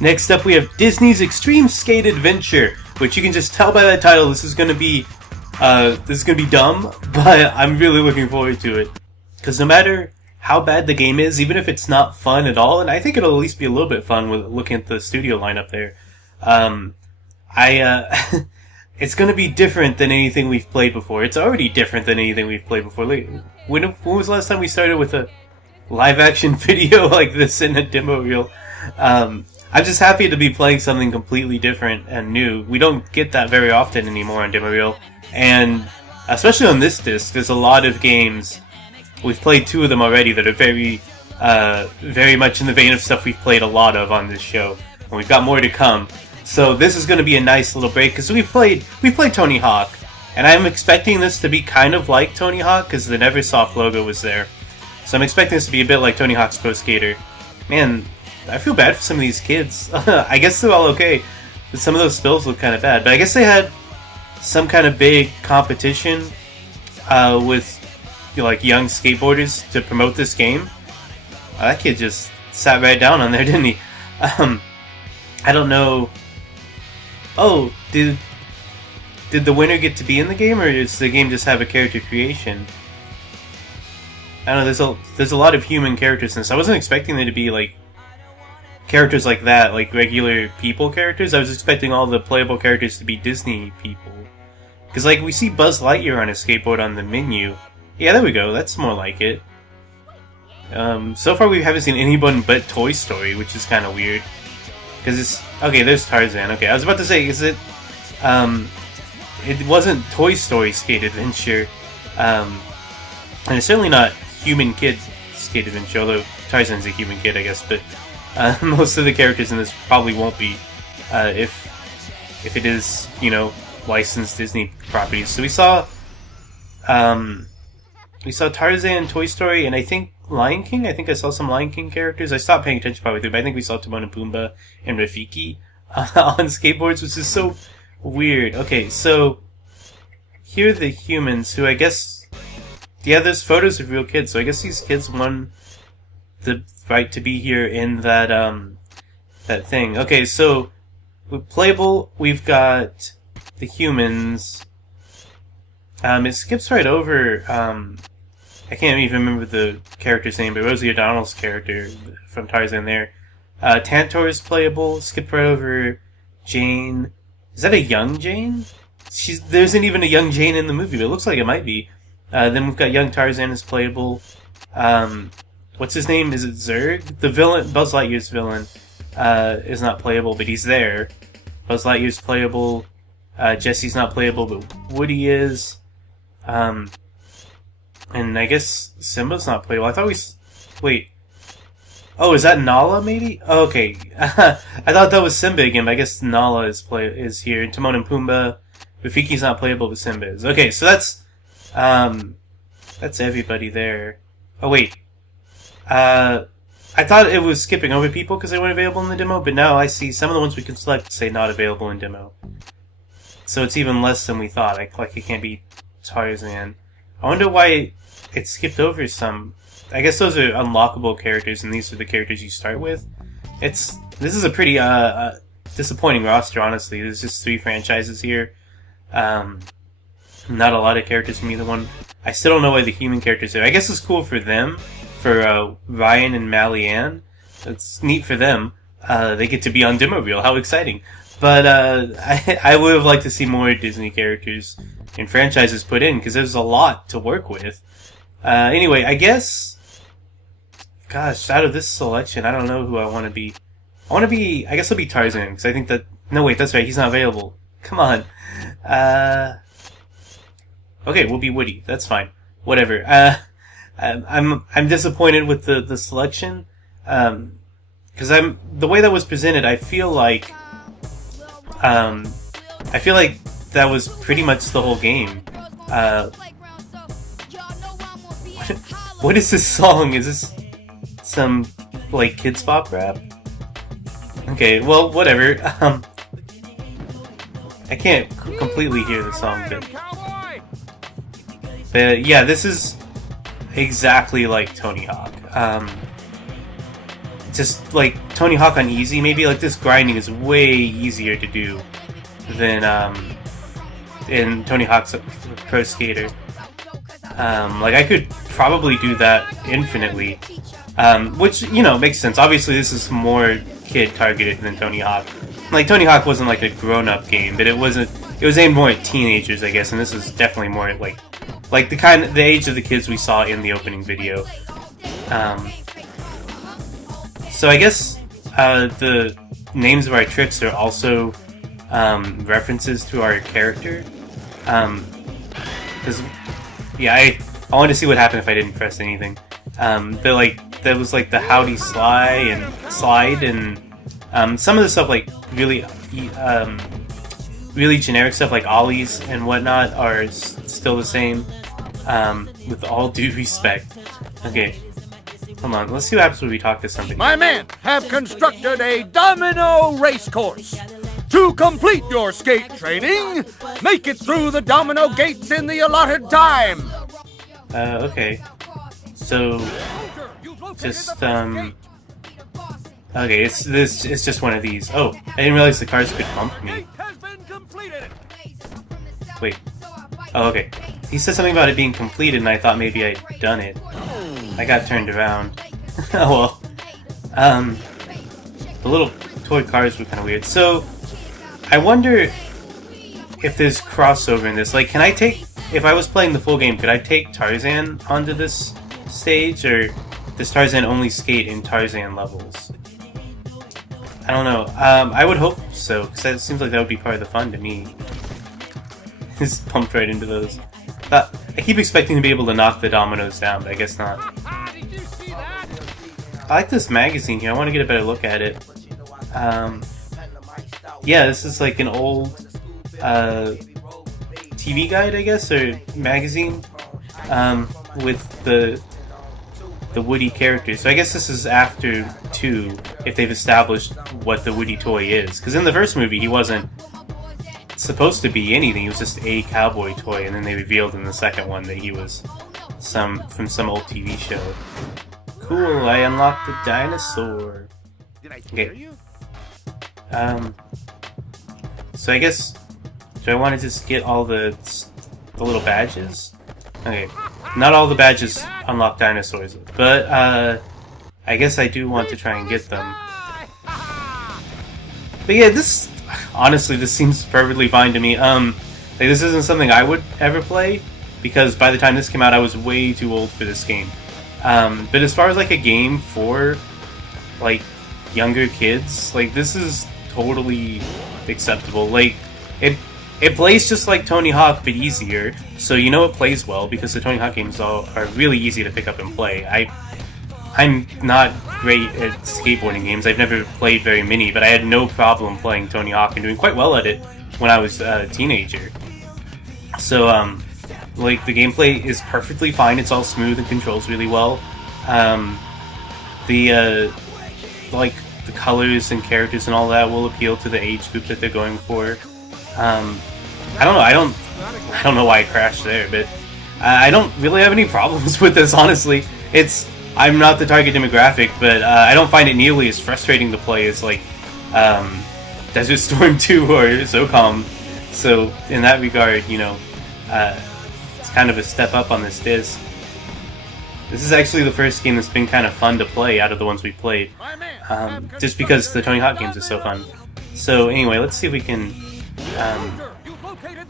Next up, we have Disney's Extreme Skate Adventure, which you can just tell by that title this is gonna be dumb, but I'm really looking forward to it. Because no matter how bad the game is, even if it's not fun at all, and I think it'll at least be a little bit fun with looking at the studio lineup there, it's gonna be different than anything we've played before. It's already different than anything we've played before. When was the last time we started with a live-action video like this in a demo reel? I'm just happy to be playing something completely different and new. We don't get that very often anymore on demo reel, and especially on this disc, there's a lot of games. We've played 2 of them already that are very much in the vein of stuff we've played a lot of on this show, and we've got more to come. So this is going to be a nice little break because we've played Tony Hawk, and I'm expecting this to be kind of like Tony Hawk because the Neversoft logo was there. So I'm expecting this to be a bit like Tony Hawk's Pro Skater. Man, I feel bad for some of these kids. I guess they're all okay, but some of those spills look kind of bad. But I guess they had some kind of big competition with like young skateboarders to promote this game. That kid just sat right down on there, didn't he? I don't know. Oh, did the winner get to be in the game, or does the game just have a character creation? I don't know. There's a lot of human characters in this. I wasn't expecting there to be like characters like that, like regular people characters. I was expecting all the playable characters to be Disney people. Because like we see Buzz Lightyear on a skateboard on the menu. Yeah, there we go. That's more like it. So far we haven't seen anyone but Toy Story, which is kind of weird. Because it's... Okay, there's Tarzan. Okay, I was about to say, is it... It wasn't Toy Story Skate Adventure. And it's certainly not Human Kid Skate Adventure, although Tarzan's a human kid, I guess. But most of the characters in this probably won't be, if it is, you know, licensed Disney properties. So we saw Tarzan, Toy Story, and I think Lion King. I think I saw some Lion King characters. I stopped paying attention probably through, but I think we saw Timon and Pumbaa and Rafiki on skateboards, which is so weird. Okay, so here are the humans who I guess... Yeah, there's photos of real kids, so I guess these kids won the right to be here in that that thing. Okay, so with playable, we've got the humans. It skips right over, I can't even remember the character's name, but Rosie O'Donnell's character from Tarzan there. Tantor's playable, skipped right over Jane. Is that a young Jane? There isn't even a young Jane in the movie, but it looks like it might be. Then we've got young Tarzan is playable. What's his name? Is it Zurg? The villain, Buzz Lightyear's villain, is not playable, but he's there. Buzz Lightyear's playable. Jesse's not playable, but Woody is. And I guess Simba's not playable. I thought wait. Oh, is that Nala, maybe? Oh, okay. I thought that was Simba again, but I guess Nala is here. And Timon and Pumbaa. Rafiki's not playable, but Simba is. Okay, so that's everybody there. Oh, wait. I thought it was skipping over people because they weren't available in the demo, but now I see some of the ones we can select say not available in demo. So it's even less than we thought. Like it can't be Tarzan. I wonder why it skipped over some. I guess those are unlockable characters, and these are the characters you start with. This is a pretty disappointing roster, honestly. There's just 3 franchises here. Not a lot of characters from either one. I still don't know why the human characters are. I guess it's cool for them, for Ryan and Mally-Ann. It's neat for them. They get to be on demo reel. How exciting! But I would have liked to see more Disney characters and franchises put in, because there's a lot to work with. Anyway, I guess... Gosh, out of this selection, I don't know who I want to be. I guess I'll be Tarzan, because I think that... No, wait, that's right, he's not available. Come on. Okay, we'll be Woody. That's fine. Whatever. I'm disappointed with the selection. Because the way that was presented, I feel like that was pretty much the whole game. What is this song? Is this some like kids pop rap? Okay, well, whatever. I can't completely hear the song, but yeah, this is exactly like Tony Hawk. Just like Tony Hawk on easy, maybe like this grinding is way easier to do than in Tony Hawk's Pro Skater. Like I could probably do that infinitely, which, you know, makes sense. Obviously this is more kid targeted than Tony Hawk. Like Tony Hawk wasn't like a grown-up game, but it was aimed more at teenagers, I guess, and this is definitely more at like the age of the kids we saw in the opening video. So I guess the names of our tricks are also references to our character. Because yeah, I wanted to see what happened if I didn't press anything. But like that was like the Howdy Slide and some of the stuff like really generic stuff like ollies and whatnot are still the same. With all due respect. Okay, hold on. Let's see what happens when we talk to somebody. My men have constructed a domino race course. To complete your skate training, make it through the domino gates in the allotted time. Okay. So, just okay, it's just one of these. Oh, I didn't realize the cars could bump me. Wait. Oh, okay. He said something about it being completed, and I thought maybe I'd done it. I got turned around. Oh well. The little toy cars were kind of weird. So, I wonder if there's crossover in this. Like, can I take... If I was playing the full game, could I take Tarzan onto this stage? Or does Tarzan only skate in Tarzan levels? I don't know. I would hope so, because that seems like that would be part of the fun to me. Just bumped right into those. I keep expecting to be able to knock the dominoes down, but I guess not. I like this magazine here. I want to get a better look at it. Yeah, this is like an old TV guide, I guess, or magazine, with the Woody characters. So I guess this is after 2, if they've established what the Woody toy is. Because in the first movie, he wasn't supposed to be anything. He was just a cowboy toy, and then they revealed in the second one that he was from some old TV show. Cool, I unlocked the dinosaur. Okay. So I guess, do I want to just get all the little badges? Okay, not all the badges unlock dinosaurs, but I guess I do want to try and get them. But yeah, honestly, this seems perfectly fine to me. Like, this isn't something I would ever play, because by the time this came out, I was way too old for this game. But as far as like a game for like younger kids, like this is totally acceptable. Like it plays just like Tony Hawk, but easier. So you know it plays well because the Tony Hawk games are really easy to pick up and play. I'm not great at skateboarding games. I've never played very many, but I had no problem playing Tony Hawk and doing quite well at it when I was a teenager. So, like, the gameplay is perfectly fine. It's all smooth and controls really well. Like, the colors and characters and all that will appeal to the age group that they're going for. I don't know. I don't know why I crashed there, but I don't really have any problems with this, honestly. I'm not the target demographic, but I don't find it nearly as frustrating to play as, like, Desert Storm 2 or SOCOM. So, in that regard, you know, it's kind of a step up on this disc. This is actually the first game that's been kind of fun to play out of the ones we've played. Just because the Tony Hawk games are so fun. So, anyway, let's see if we can...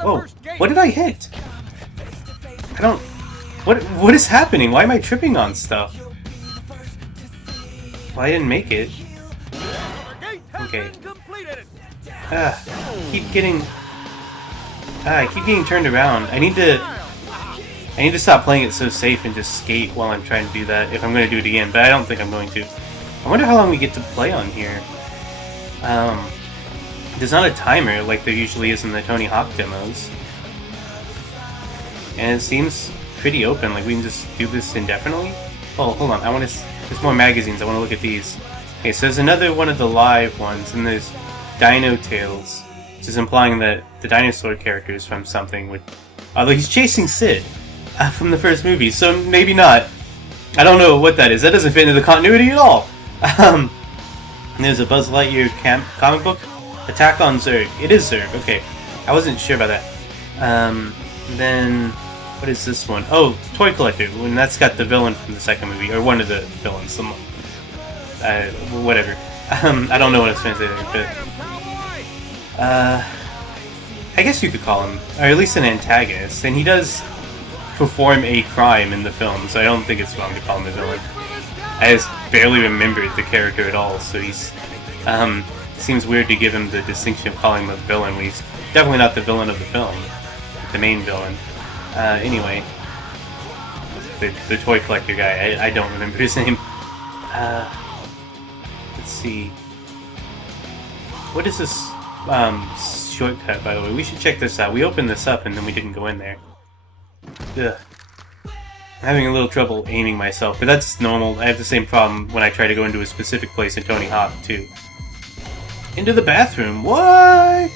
Whoa, what did I hit? I don't... What is happening? Why am I tripping on stuff? Well, I didn't make it. Okay. I keep getting turned around. I need to stop playing it so safe and just skate while I'm trying to do that, if I'm going to do it again, but I don't think I'm going to. I wonder how long we get to play on here. There's not a timer like there usually is in the Tony Hawk demos. And it seems pretty open, like we can just do this indefinitely. Oh, hold on, there's more magazines, I want to look at these. Okay, so there's another one of the live ones, and there's Dino Tales, which is implying that the dinosaur character is from something, although he's chasing Sid from the first movie, so maybe not. I don't know what that is. That doesn't fit into the continuity at all. And there's a Buzz Lightyear comic book, Attack on Zurg. It is Zurg, okay. I wasn't sure about that. Then, what is this one? Oh, Toy Collector, and that's got the villain from the second movie, or one of the villains, whatever. I don't know what I was trying to say there, but... I guess you could call him, or at least an antagonist, and he does perform a crime in the film, so I don't think it's wrong to call him a villain. I just barely remembered the character at all, so he's... seems weird to give him the distinction of calling him a villain when he's definitely not the villain of the film. The main villain. Anyway. The toy collector guy, I don't remember his name. Let's see. What is this shortcut, by the way? We should check this out. We opened this up and then we didn't go in there. Ugh. I'm having a little trouble aiming myself, but that's normal. I have the same problem when I try to go into a specific place in Tony Hawk, too. Into the bathroom. What?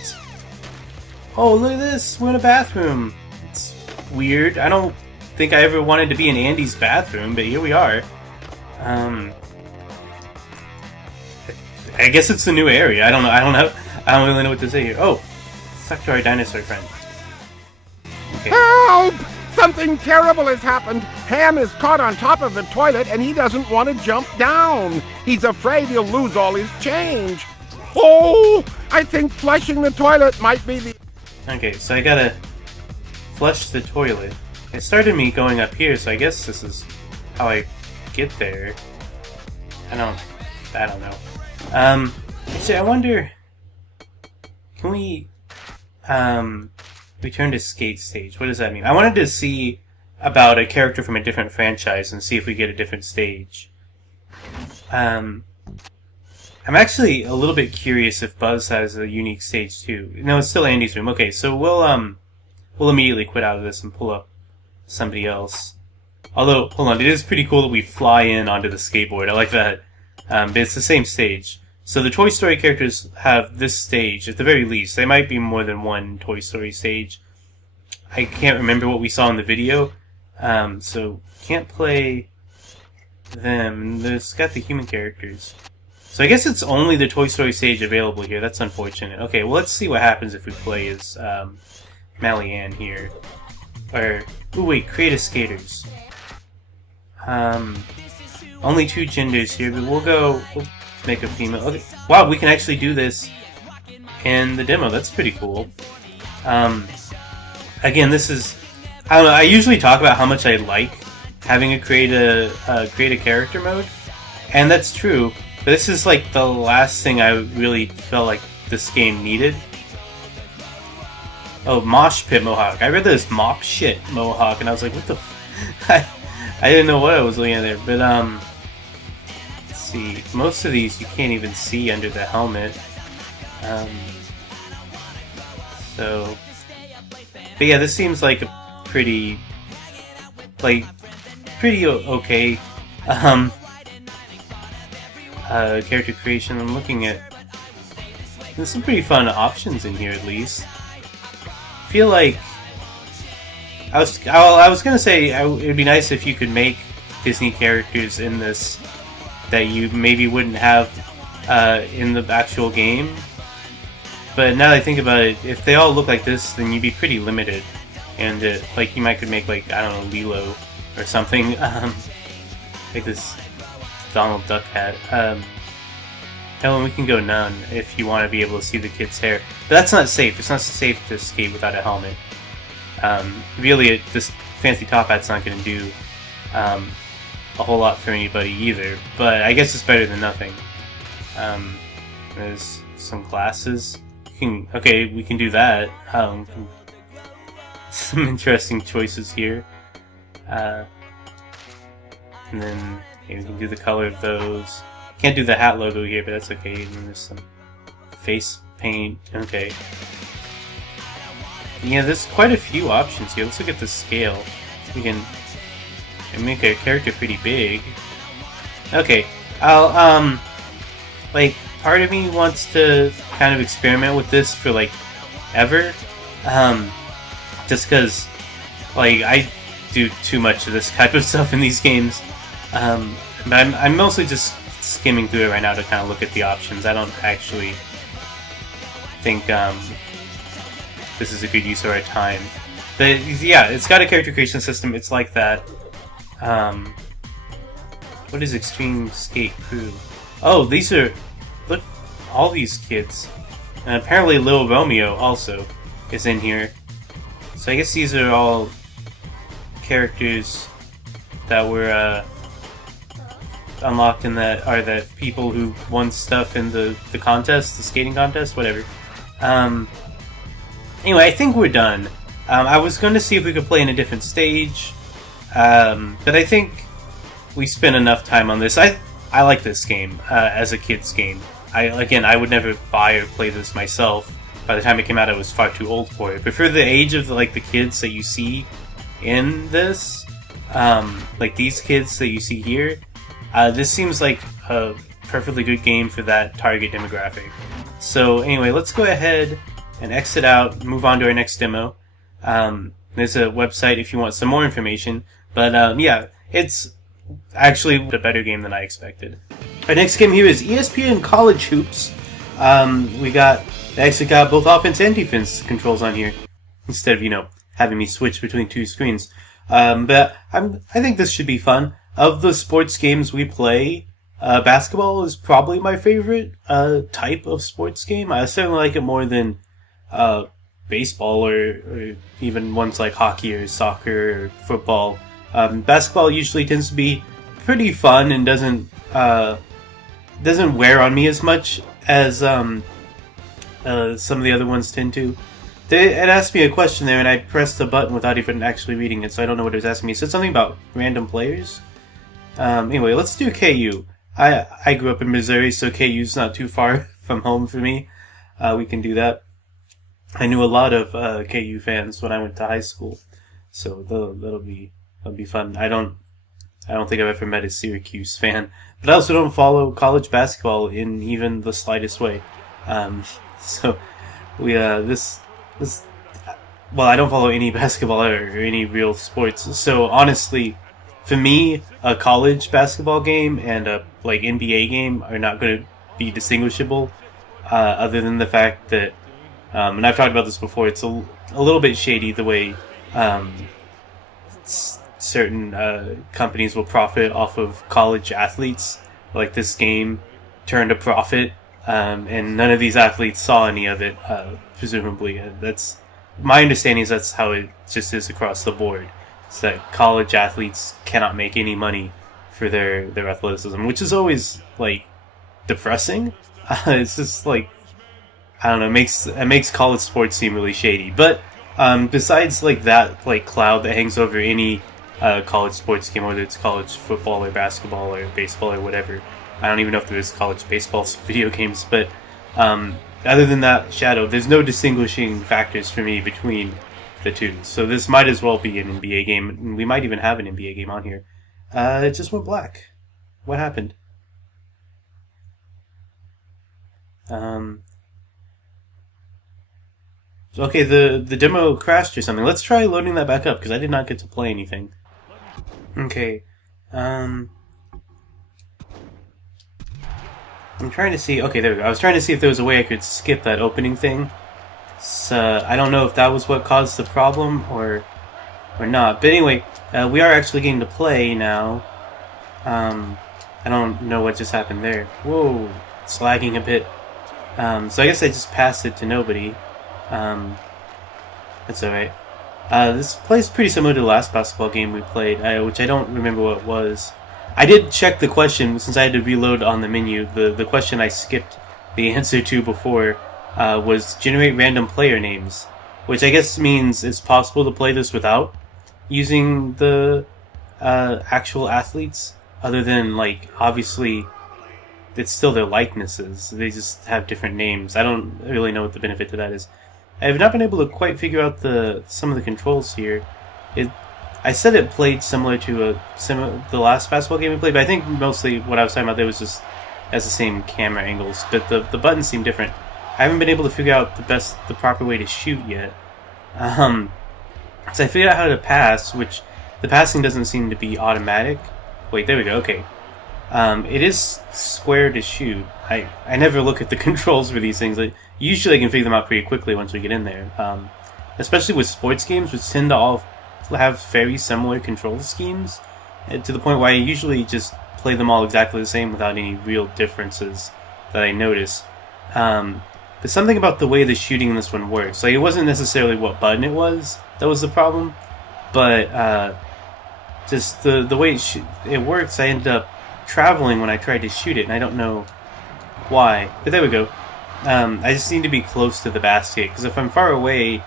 Oh, look at this. We're in a bathroom. It's weird. I don't think I ever wanted to be in Andy's bathroom, but here we are. I guess it's a new area. I don't know. I don't really know what to say here. Oh, talk to our dinosaur friend. Okay. Help! Something terrible has happened. Ham is caught on top of the toilet and he doesn't want to jump down. He's afraid he'll lose all his change. Oh, I think flushing the toilet might be the... Okay, so I gotta flush the toilet. It started me going up here, so I guess this is how I get there. I don't know. Actually, I wonder... Can we, return to skate stage? What does that mean? I wanted to see about a character from a different franchise and see if we get a different stage. I'm actually a little bit curious if Buzz has a unique stage too. No, it's still Andy's room. Okay, so we'll immediately quit out of this and pull up somebody else. Although, hold on, it is pretty cool that we fly in onto the skateboard. I like that. But it's the same stage. So the Toy Story characters have this stage, at the very least. There might be more than one Toy Story stage. I can't remember what we saw in the video, so can't play them. It's got the human characters. So I guess it's only the Toy Story stage available here. That's unfortunate. Okay, well, let's see what happens if we play as Mally-Ann here. Or, ooh, wait, create as skaters. Only 2 genders here, but we'll make a female. Okay. Wow, we can actually do this in the demo. That's pretty cool. Again, this is... I don't know, I usually talk about how much I like having a create a character mode, and that's true, but this is like the last thing I really felt like this game needed. Oh, Mosh Pit Mohawk. I read this Mop Shit Mohawk, and I was like, what the... I didn't know what I was looking at there, but let's see. Most of these you can't even see under the helmet. But yeah, this seems like a pretty okay character creation. I'm looking at... There's some pretty fun options in here, at least. I feel like... I was gonna say it'd be nice if you could make Disney characters in this that you maybe wouldn't have in the actual game. But now that I think about it, if they all look like this, then you'd be pretty limited. And like you could make, like, I don't know, Lilo or something. Like this Donald Duck hat. Oh, and we can go none if you want to be able to see the kid's hair. But that's not safe. It's not safe to skate without a helmet. Really, this fancy top hat's not going to do a whole lot for anybody either. But I guess it's better than nothing. There's some glasses. Okay, we can do that. Some interesting choices here. And then we can do the color of those. Can't do the hat logo here, but that's okay. And then there's some face paint. Okay. Yeah, there's quite a few options here. Let's look at the scale. We can make our character pretty big. Okay, I'll, like, part of me wants to kind of experiment with this for, like, ever. Just because, like, I do too much of this type of stuff in these games. But I'm mostly just skimming through it right now to kind of look at the options. I don't actually think this is a good use of our time. But yeah, it's got a character creation system. It's like that. What is Extreme Skate Crew? Oh, these are... Look, all these kids. And apparently Lil Romeo also is in here. So I guess these are all characters that were unlocked in that are that people who won stuff in the contest, the skating contest, whatever. Anyway, I think we're done. I was going to see if we could play in a different stage, but I think we spent enough time on this. I like this game as a kid's game. I would never buy or play this myself. By the time it came out, I was far too old for it. But for the age of the kids that you see in this, like these kids that you see here, this seems like a perfectly good game for that target demographic. So anyway, let's go ahead and exit out and move on to our next demo. There's a website if you want some more information. But yeah, it's actually a better game than I expected. Our next game here is ESPN College Hoops. They actually got both offense and defense controls on here, instead of, having me switch between two screens. But I think this should be fun. Of the sports games we play, basketball is probably my favorite type of sports game. I certainly like it more than baseball or even ones like hockey or soccer or football. Basketball usually tends to be pretty fun and doesn't wear on me as much as some of the other ones tend to. It asked me a question there, and I pressed the button without even actually reading it, so I don't know what it was asking me. It said something about random players. Anyway, let's do KU. I grew up in Missouri, so KU's not too far from home for me. We can do that. I knew a lot of KU fans when I went to high school, so that'll be fun. I don't think I've ever met a Syracuse fan, but I also don't follow college basketball in even the slightest way. So we I don't follow any basketball or any real sports. So honestly, for me, a college basketball game and a NBA game are not going to be distinguishable, other than the fact that, and I've talked about this before, it's a little bit shady the way certain companies will profit off of college athletes. Like this game turned a profit. And none of these athletes saw any of it, presumably. That's my understanding. That's how it just is across the board. It's that college athletes cannot make any money for their athleticism, which is always depressing. It's just I don't know. It makes college sports seem really shady. But besides that cloud that hangs over any college sports game, whether it's college football or basketball or baseball or whatever. I don't even know if there is college baseball video games, but other than that shadow, there's no distinguishing factors for me between the two. So this might as well be an NBA game, and we might even have an NBA game on here. It just went black. What happened? Okay, the demo crashed or something. Let's try loading that back up, because I did not get to play anything. Okay, I'm trying to see... Okay, there we go. I was trying to see if there was a way I could skip that opening thing. So, I don't know if that was what caused the problem or not. But anyway, we are actually getting to play now. I don't know what just happened there. Whoa, it's lagging a bit. So I guess I just passed it to nobody. That's alright. This plays pretty similar to the last basketball game we played, which I don't remember what it was. I did check the question, since I had to reload on the menu. The question I skipped the answer to before was generate random player names, which I guess means it's possible to play this without using the actual athletes, other than, obviously, it's still their likenesses. They just have different names. I don't really know what the benefit to that is. I have not been able to quite figure out some of the controls here. I said it played similar to the last basketball game we played, but I think mostly what I was talking about there was just as the same camera angles, but the buttons seem different. I haven't been able to figure out the proper way to shoot yet. So I figured out how to pass, which the passing doesn't seem to be automatic. Wait, there we go. Okay. It is square to shoot. I never look at the controls for these things. Usually I can figure them out pretty quickly once we get in there. Especially with sports games, which tend to all have very similar control schemes, to the point where I usually just play them all exactly the same without any real differences that I notice. There's something about the way the shooting in this one works. Like, it wasn't necessarily what button it was that was the problem, but just the way it works, I ended up traveling when I tried to shoot it, and I don't know why. But there we go. I just need to be close to the basket, because if I'm far away,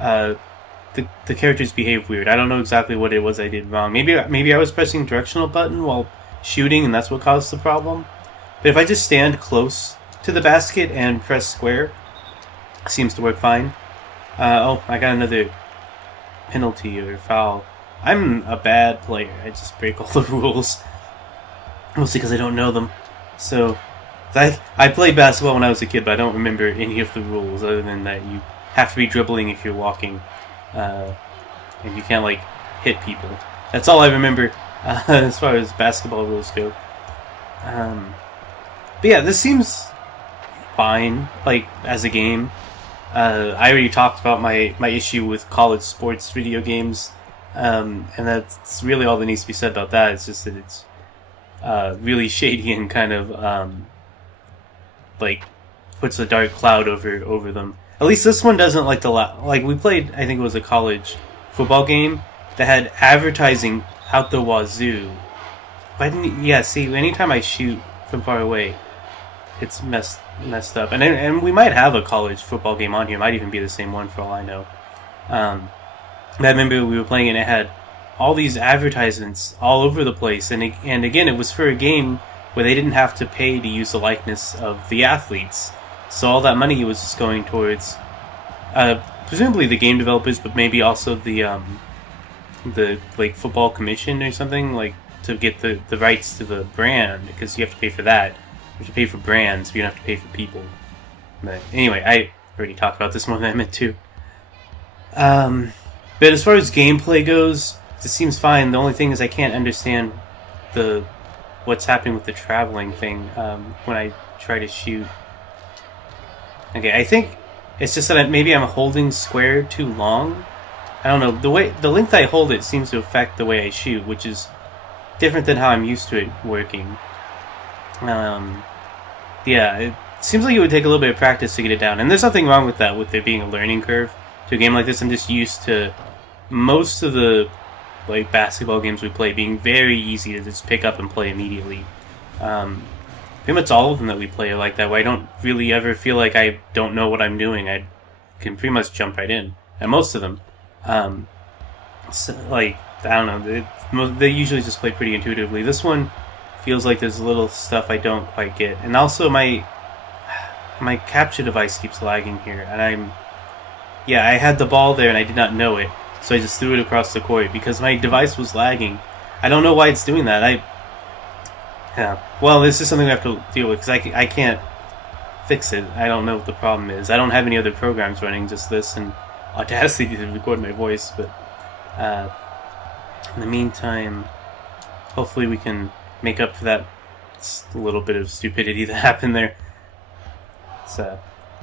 the characters behave weird. I don't know exactly what it was I did wrong. Maybe I was pressing directional button while shooting, and that's what caused the problem. But if I just stand close to the basket and press square, it seems to work fine. Oh, I got another penalty or foul. I'm a bad player. I just break all the rules. Mostly because I don't know them. So, I played basketball when I was a kid, but I don't remember any of the rules other than that you have to be dribbling if you're walking. And you can't, like, hit people. That's all I remember as far as basketball rules go. But yeah, this seems fine, like, as a game. I already talked about my issue with college sports video games, and that's really all that needs to be said about that. It's just that it's really shady and kind of like puts a dark cloud over them. At least this one doesn't like like we played. I think it was a college football game that had advertising out the wazoo. Why didn't? Yeah, see, anytime I shoot from far away, it's messed up. And we might have a college football game on here. It might even be the same one for all I know. I remember we were playing and it had all these advertisements all over the place. And again, it was for a game where they didn't have to pay to use the likeness of the athletes. So all that money was just going towards presumably the game developers, but maybe also the like football commission or something, like to get the rights to the brand, because you have to pay for that. You have to pay for brands, but you don't have to pay for people. But anyway, I already talked about this more than I meant to. But as far as gameplay goes, it seems fine. The only thing is I can't understand what's happening with the traveling thing when I try to shoot. Okay, I think it's just that maybe I'm holding square too long. I don't know. The length I hold it seems to affect the way I shoot, which is different than how I'm used to it working. Yeah, it seems like it would take a little bit of practice to get it down, and there's nothing wrong with that, with there being a learning curve to a game like this. I'm just used to most of the like basketball games we play being very easy to just pick up and play immediately. Pretty much all of them that we play are like that, where I don't really ever feel like I don't know what I'm doing. I can pretty much jump right in, and most of them, so, like, I don't know, they usually just play pretty intuitively. This one feels like there's a little stuff I don't quite get, and also my capture device keeps lagging here, and I had the ball there and I did not know it, so I just threw it across the court because my device was lagging. I don't know why it's doing that. Well, this is something we have to deal with, because I can't fix it. I don't know what the problem is. I don't have any other programs running, just this and Audacity to record my voice, but in the meantime, hopefully we can make up for that little bit of stupidity that happened there. So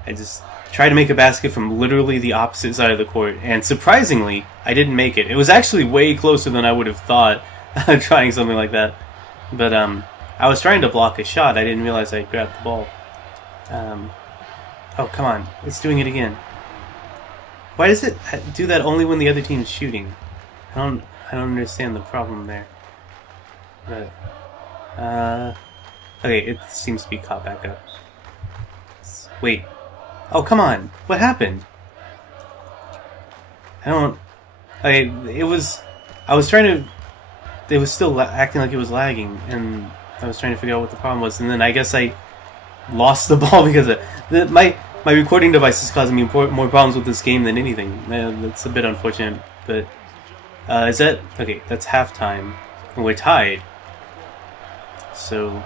I just tried to make a basket from literally the opposite side of the court, and surprisingly, I didn't make it. It was actually way closer than I would have thought trying something like that. But I was trying to block a shot. I didn't realize I grabbed the ball. Oh, come on. It's doing it again. Why does it do that only when the other team's shooting? I don't understand the problem there. But, okay, it seems to be caught back up. Wait. Oh, come on. What happened? It was still acting like it was lagging, and I was trying to figure out what the problem was, and then I guess I lost the ball because of my recording device is causing me more problems with this game than anything. That's a bit unfortunate, but is that okay? That's halftime, and we're tied. So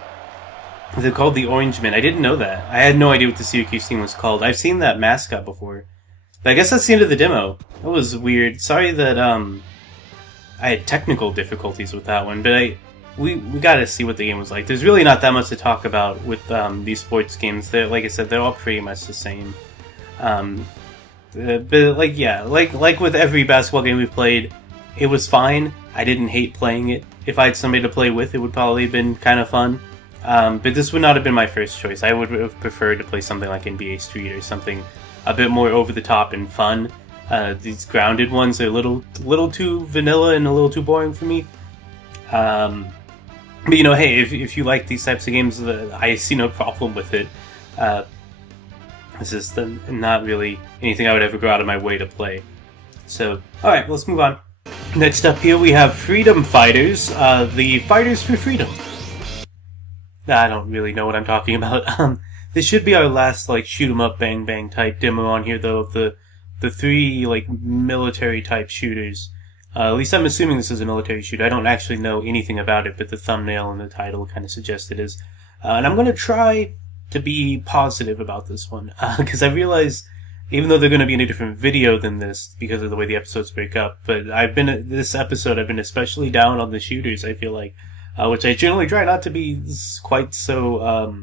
they're called the Orange Men. I didn't know that. I had no idea what the Syracuse team was called. I've seen that mascot before, but I guess that's the end of the demo. That was weird. Sorry that I had technical difficulties with that one, but we gotta see what the game was like. There's really not that much to talk about with these sports games. They're, like I said, they're all pretty much the same. But like, yeah, like with every basketball game we've played, it was fine. I didn't hate playing it. If I had somebody to play with, it would probably have been kind of fun. But this would not have been my first choice. I would have preferred to play something like NBA Street or something a bit more over the top and fun. These grounded ones are a little too vanilla and a little too boring for me. But you know, hey, if you like these types of games, I see no problem with it. This is not really anything I would ever go out of my way to play. So, alright, let's move on. Next up here we have Freedom Fighters, the Fighters for Freedom. I don't really know what I'm talking about. This should be our last, like, shoot 'em up, bang bang type demo on here, though, of the three, like, military type shooters. At least I'm assuming this is a military shooter. I don't actually know anything about it, but the thumbnail and the title kind of suggest it is. And I'm gonna try to be positive about this one, because I realize, even though they're going to be in a different video than this because of the way the episodes break up, but this episode I've been especially down on the shooters, I feel like, which I generally try not to be quite so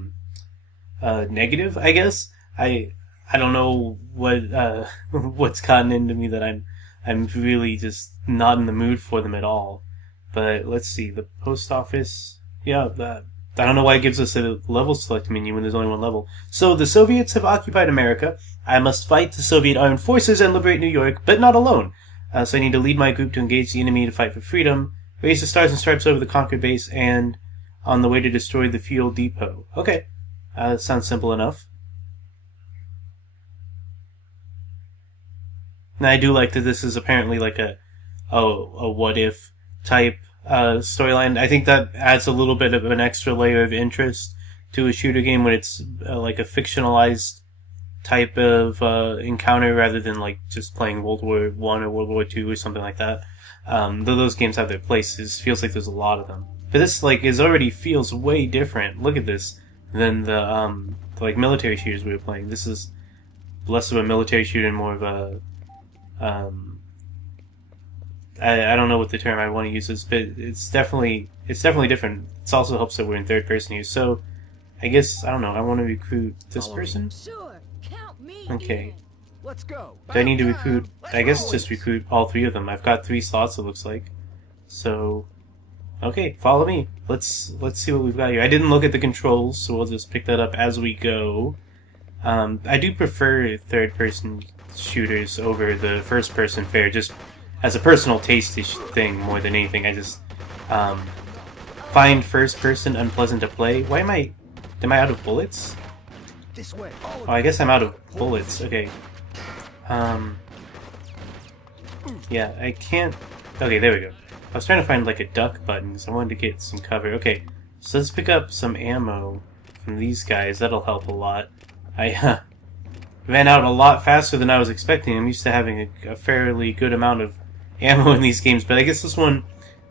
negative, I guess. I don't know what's gotten into me that I'm really just not in the mood for them at all. But let's see, the post office, yeah, I don't know why it gives us a level select menu when there's only one level. So, the Soviets have occupied America. I must fight the Soviet armed forces and liberate New York, but not alone. So I need to lead my group to engage the enemy to fight for freedom, raise the stars and stripes over the conquered base, and on the way to destroy the fuel depot. Okay, that sounds simple enough. Now, I do like that this is apparently like a what-if type storyline. I think that adds a little bit of an extra layer of interest to a shooter game when it's like a fictionalized type of encounter rather than like just playing World War I or World War II or something like that. Though those games have their places, feels like there's a lot of them. But this like already feels way different. Look at this than the like military shooters we were playing. This is less of a military shooter and more of a I don't know what the term I want to use is, but it's definitely different. It also helps that we're in third person here. So, I guess I don't know. I want to recruit this person. Sure, count me Okay. in. Let's go. Do I need to recruit? I guess just recruit all three of them. I've got 3 slots. It looks like. So, okay, follow me. Let's see what we've got here. I didn't look at the controls, so we'll just pick that up as we go. I do prefer third person shooters over the first person fare, just as a personal taste-ish thing more than anything. I just find first person unpleasant to play. Why am I out of bullets? This way. Oh, I guess I'm out of bullets. Okay. Yeah, I can't... Okay, there we go. I was trying to find like a duck button because I wanted to get some cover. Okay, so let's pick up some ammo from these guys. That'll help a lot. I ran out a lot faster than I was expecting. I'm used to having a fairly good amount of ammo in these games, but I guess this one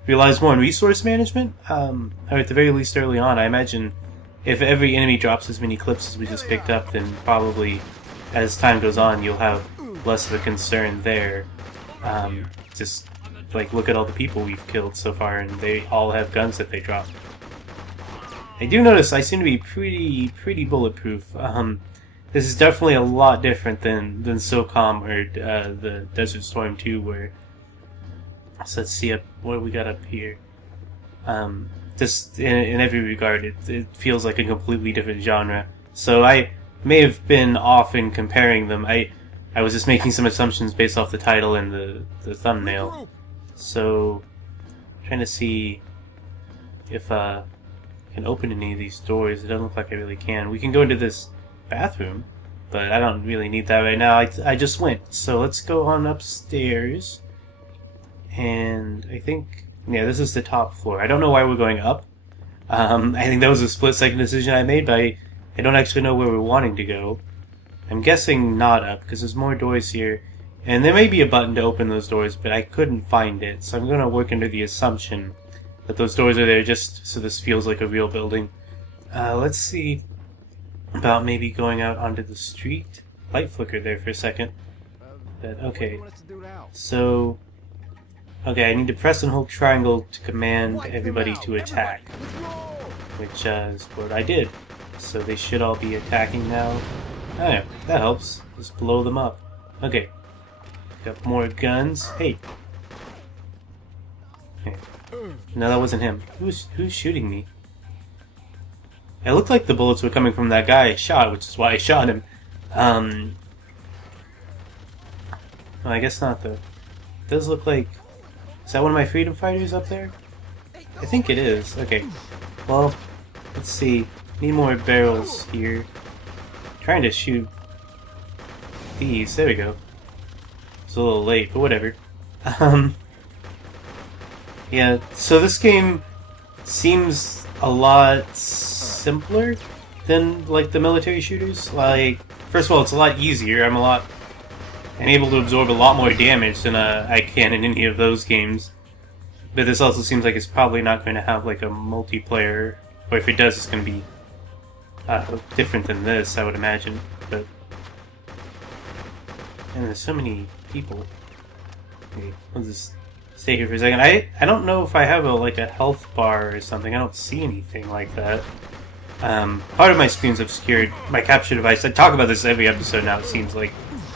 relies more on resource management, or at the very least early on. I imagine if every enemy drops as many clips as we just picked up, then probably as time goes on you'll have less of a concern there. Just like look at all the people we've killed so far, and they all have guns that they drop. I do notice I seem to be pretty bulletproof. This is definitely a lot different than SOCOM or the Desert Storm 2, where... So let's see what do we got up here. Just in every regard, it feels like a completely different genre. So I may have been off in comparing them. I was just making some assumptions based off the title and the thumbnail. So, trying to see if I can open any of these doors. It doesn't look like I really can. We can go into this bathroom, but I don't really need that right now. I just went. So let's go on upstairs. And I think, yeah, this is the top floor. I don't know why we're going up. I think that was a split-second decision I made, but I don't actually know where we're wanting to go. I'm guessing not up, because there's more doors here. And there may be a button to open those doors, but I couldn't find it. So I'm going to work under the assumption that those doors are there just so this feels like a real building. Let's see about maybe going out onto the street. Light flickered there for a second. But, okay. So... Okay, I need to press and hold triangle to command everybody to attack, which is what I did. So they should all be attacking now. Oh yeah, that helps. Just blow them up. Okay. Got more guns. Hey. Okay. No, that wasn't him. Who's shooting me? It looked like the bullets were coming from that guy I shot, which is why I shot him. Well, I guess not though. It does look like... Is that one of my freedom fighters up there? I think it is. Okay. Well, let's see. Need more barrels here. Trying to shoot these. There we go. It's a little late, but whatever. Yeah, so this game seems a lot simpler than, like, the military shooters. Like, first of all, it's a lot easier. I'm able to absorb a lot more damage than I can in any of those games. But this also seems like it's probably not going to have like a multiplayer, or if it does, it's going to be different than this, I would imagine. But and there's so many people. Okay, I'll just stay here for a second. I don't know if I have like a health bar or something. I don't see anything like that. Part of my screen's obscured. My capture device. I talk about this every episode now. It seems like.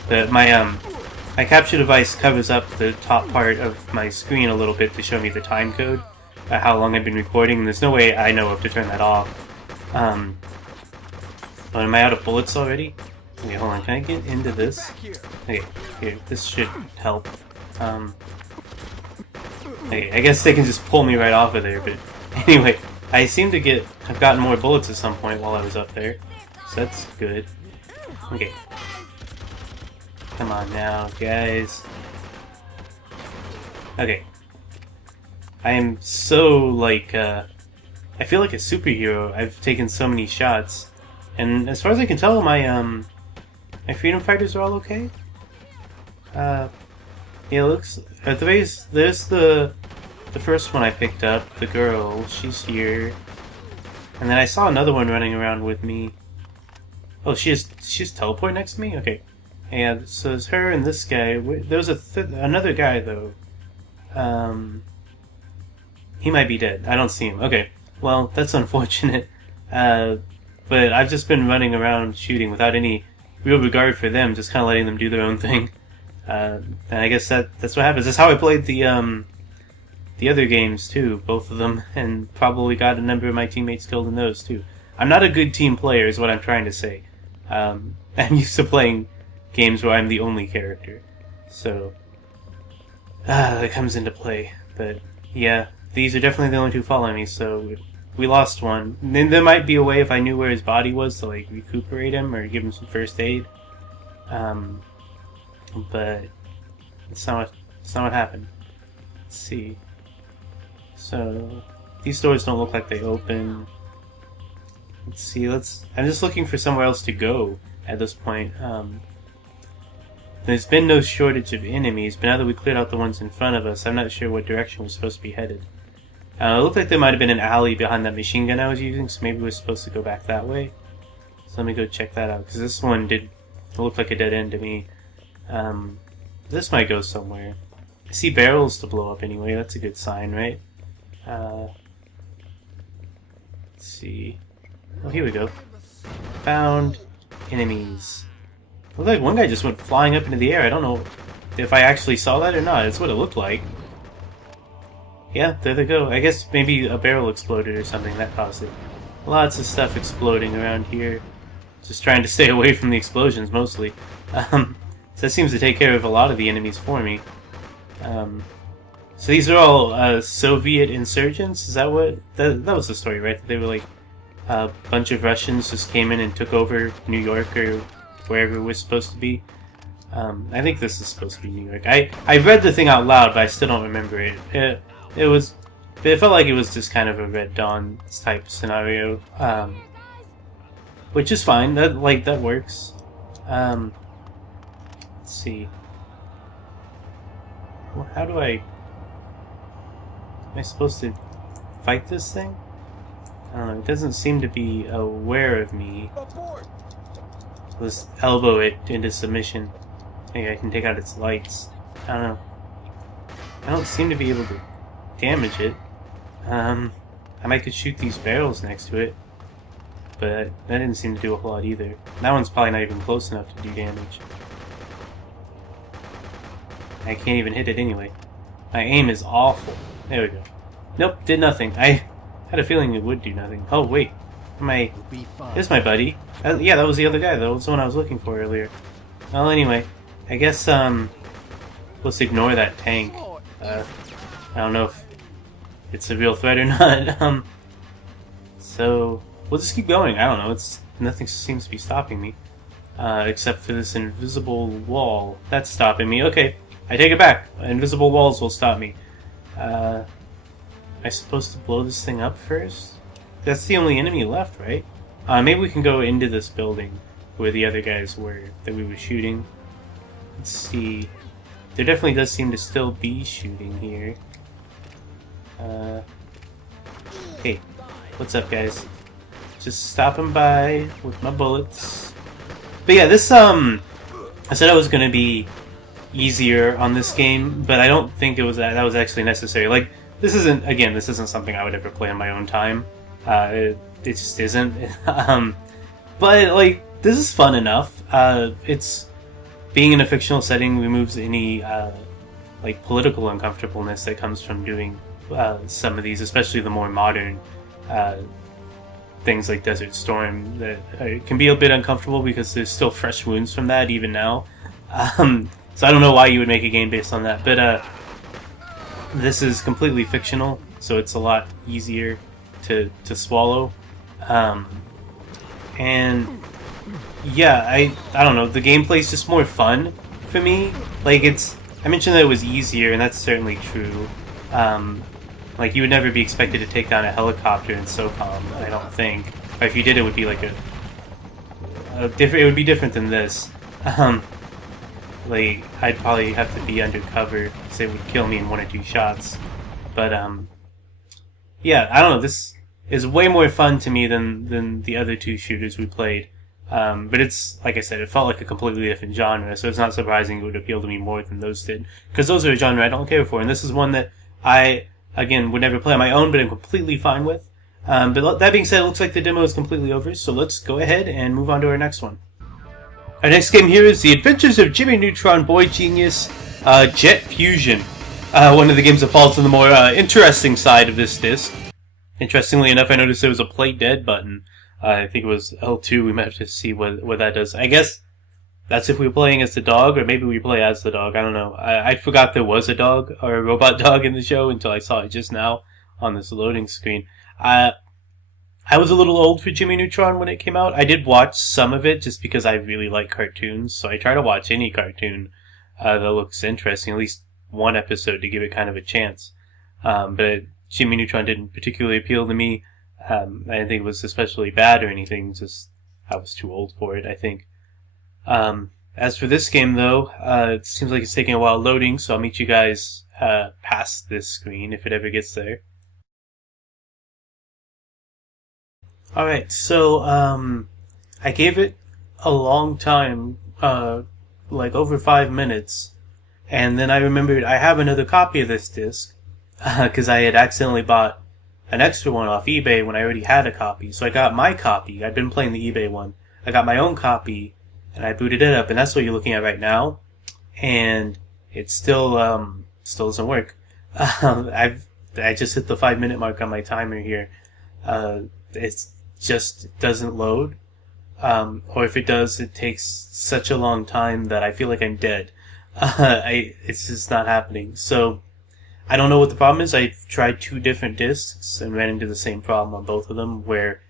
My capture device covers up the top part of my screen a little bit to show me the time code, how long I've been recording, and there's no way I know if to turn that off. But am I out of bullets already? Okay, hold on, can I get into this? Okay, here, this should help. Okay, I guess they can just pull me right off of there, but anyway, I seem to have gotten more bullets at some point while I was up there, so that's good. Okay. Come on now, guys. Okay. I am so, like, I feel like a superhero. I've taken so many shots. And as far as I can tell, my freedom fighters are all okay. Yeah, it looks... At the base, there's the first one I picked up, the girl. She's here. And then I saw another one running around with me. Oh, she's teleport next to me? Okay. And so it's her and this guy. There's another guy, though. He might be dead. I don't see him. Okay. Well, that's unfortunate. But I've just been running around shooting without any real regard for them, just kind of letting them do their own thing. And I guess that's what happens. That's how I played the other games, too, both of them, and probably got a number of my teammates killed in those, too. I'm not a good team player, is what I'm trying to say. I'm used to playing games where I'm the only character. So, that comes into play. But, yeah, these are definitely the only two following me, so we lost one. And then there might be a way, if I knew where his body was, to, like, recuperate him or give him some first aid. But it's not what happened. Let's see. So, these doors don't look like they open. Let's see, I'm just looking for somewhere else to go at this point. There's been no shortage of enemies, but now that we cleared out the ones in front of us, I'm not sure what direction we're supposed to be headed. It looked like there might have been an alley behind that machine gun I was using, so maybe we're supposed to go back that way. So let me go check that out, because this one did look like a dead end to me. This might go somewhere. I see barrels to blow up anyway, that's a good sign, right? Let's see. Oh, here we go. Found enemies. Looked like one guy just went flying up into the air. I don't know if I actually saw that or not. It's what it looked like. Yeah, there they go. I guess maybe a barrel exploded or something. That caused it. Lots of stuff exploding around here. Just trying to stay away from the explosions, mostly. So that seems to take care of a lot of the enemies for me. So these are all Soviet insurgents? Is that what... That was the story, right? That they were like... A bunch of Russians just came in and took over New York or wherever it was supposed to be. I think this is supposed to be New York. I read the thing out loud, but I still don't remember it. It felt like it was just kind of a Red Dawn type scenario, which is fine. That works. Let's see. Well, how do I? Am I supposed to fight this thing? I don't know. It doesn't seem to be aware of me. Let's elbow it into submission. Maybe I can take out its lights. I don't know. I don't seem to be able to damage it. I might could shoot these barrels next to it, but that didn't seem to do a whole lot either. That one's probably not even close enough to do damage. I can't even hit it anyway. My aim is awful. There we go. Nope, did nothing. I had a feeling it would do nothing. Oh, wait. There's my buddy. Yeah, that was the other guy. That was the one I was looking for earlier. Well, anyway, I guess, let's ignore that tank. I don't know if it's a real threat or not. So, we'll just keep going. I don't know. Nothing seems to be stopping me. Except for this invisible wall. That's stopping me. Okay, I take it back. Invisible walls will stop me. Am I supposed to blow this thing up first? That's the only enemy left, right? Maybe we can go into this building where the other guys were that we were shooting. Let's see. There definitely does seem to still be shooting here. Hey, what's up, guys? Just stopping by with my bullets. But yeah, this, I said it was gonna be easier on this game, but I don't think that was actually necessary. Like, this isn't something I would ever play on my own time. It just isn't. But, like, this is fun enough. It's, being in a fictional setting removes any, like, political uncomfortableness that comes from doing some of these, especially the more modern things like Desert Storm, that can be a bit uncomfortable because there's still fresh wounds from that even now. So I don't know why you would make a game based on that, but this is completely fictional, so it's a lot easier to swallow. And yeah, I don't know, the gameplay's just more fun for me. Like, I mentioned that it was easier, and that's certainly true. Like, you would never be expected to take down a helicopter in SOCOM, I don't think. Or if you did, it would be like it would be different than this. Like, I'd probably have to be undercover, because it would kill me in 1 or 2 shots. But, yeah, I don't know, this is way more fun to me than the other 2 shooters we played. But it's, like I said, it felt like a completely different genre, so it's not surprising it would appeal to me more than those did. Because those are a genre I don't care for, and this is one that I, again, would never play on my own, but I'm completely fine with. But that being said, it looks like the demo is completely over, so let's go ahead and move on to our next one. Our next game here is The Adventures of Jimmy Neutron Boy Genius Jet Fusion. One of the games that falls to the more interesting side of this disc. Interestingly enough, I noticed there was a Play Dead button. I think it was L2. We might have to see what that does. I guess that's if we were playing as the dog, or maybe we play as the dog. I don't know. I forgot there was a dog, or a robot dog in the show until I saw it just now on this loading screen. I was a little old for Jimmy Neutron when it came out. I did watch some of it just because I really like cartoons, so I try to watch any cartoon that looks interesting, at least one episode to give it kind of a chance. But Jimmy Neutron didn't particularly appeal to me. I didn't think it was especially bad or anything, just I was too old for it, I think. As for this game, though, it seems like it's taking a while loading, so I'll meet you guys past this screen if it ever gets there. Alright, so I gave it a long time, like over 5 minutes, and then I remembered I have another copy of this disc, because I had accidentally bought an extra one off eBay when I already had a copy. So I got my copy. I'd been playing the eBay one. I got my own copy, and I booted it up, and that's what you're looking at right now. And it still doesn't work. I just hit the 5-minute mark on my timer here. It just doesn't load. Or if it does, it takes such a long time that I feel like I'm dead. It's just not happening. So I don't know what the problem is. I've tried 2 different discs and ran into the same problem on both of them, where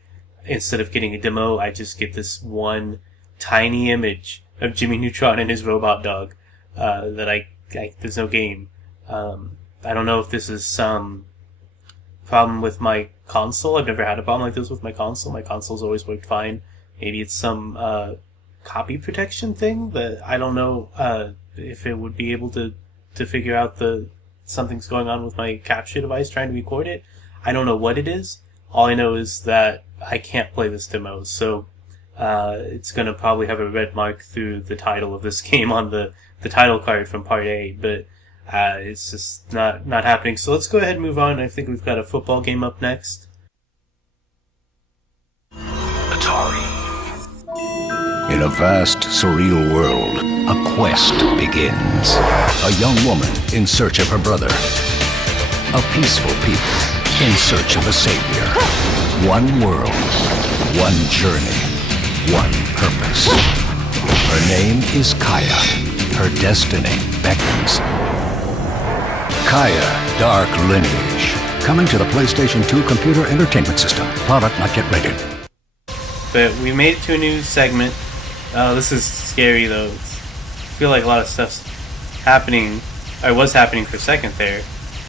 instead of getting a demo, I just get this one tiny image of Jimmy Neutron and his robot dog, that there's no game. I don't know if this is some problem with my console. I've never had a problem like this with my console. My console's always worked fine. Maybe it's some copy protection thing that I don't know if it would be able to figure out something's going on with my capture device trying to record it. I don't know what it is. All I know is that I can't play this demo, so it's going to probably have a red mark through the title of this game on the title card from Part A, but It's just not happening. So let's go ahead and move on. I think we've got a football game up next. Atari. In a vast, surreal world, a quest begins. A young woman in search of her brother. A peaceful people in search of a savior. One world, one journey, one purpose. Her name is Kaya. Her destiny beckons. Kaya, Dark Lineage. Coming to the PlayStation 2 computer entertainment system. Product not yet rated. But we made it to a new segment. This is scary though. I feel like a lot of stuff's happening, or was happening for a second there.